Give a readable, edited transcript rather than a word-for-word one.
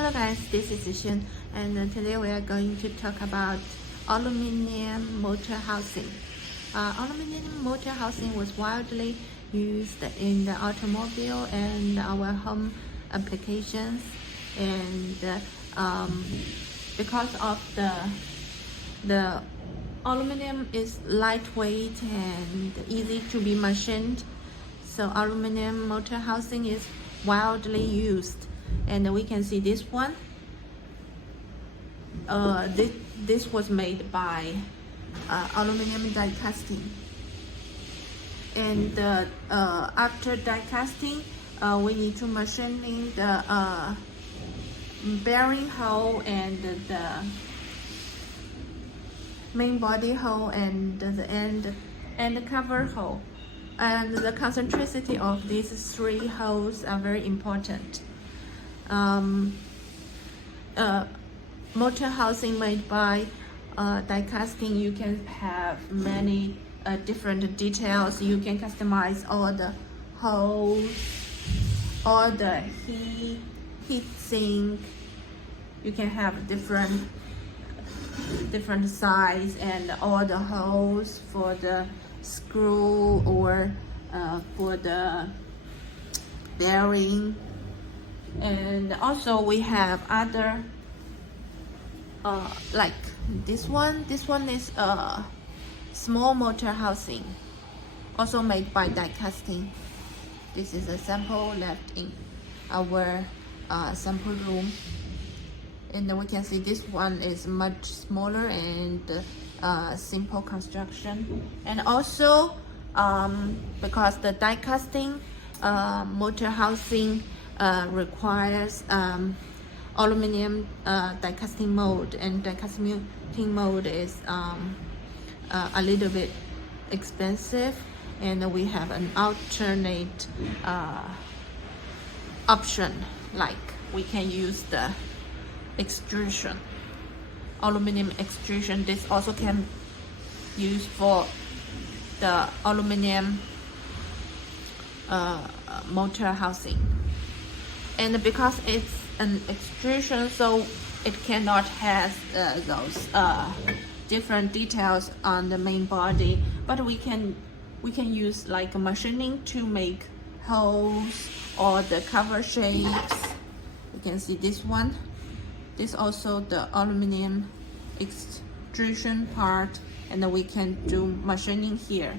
Hello guys, this is Shen, and today we are going to talk about aluminum motor housing. Aluminum motor housing was widely used in the automobile and our home applications, and because of the aluminum is lightweight and easy to be machined, so aluminum motor housing is widely used. And we can see this one. This was made by aluminum die casting. And after die casting, we need to machining the bearing hole and the main body hole and the end and the cover hole. And the concentricity of these three holes are very important. Motor housing made by die casting, you can have many different details. You can customize all the holes, all the heat sink. You can have different size and all the holes for the screw or for the bearing. And also we have other like this one is a small motor housing, also made by die casting. This is a sample left in our sample room, and we can see this one is much smaller and simple construction. And also because the die casting motor housing requires aluminum die casting mold, and die casting mold is a little bit expensive, and we have an alternate option, like we can use the extrusion, aluminum extrusion. This also can use for the aluminum motor housing. And because it's an extrusion, so it cannot have those different details on the main body, but we can use like machining to make holes or the cover shapes. You can see this one. This also the aluminum extrusion part, and we can do machining here.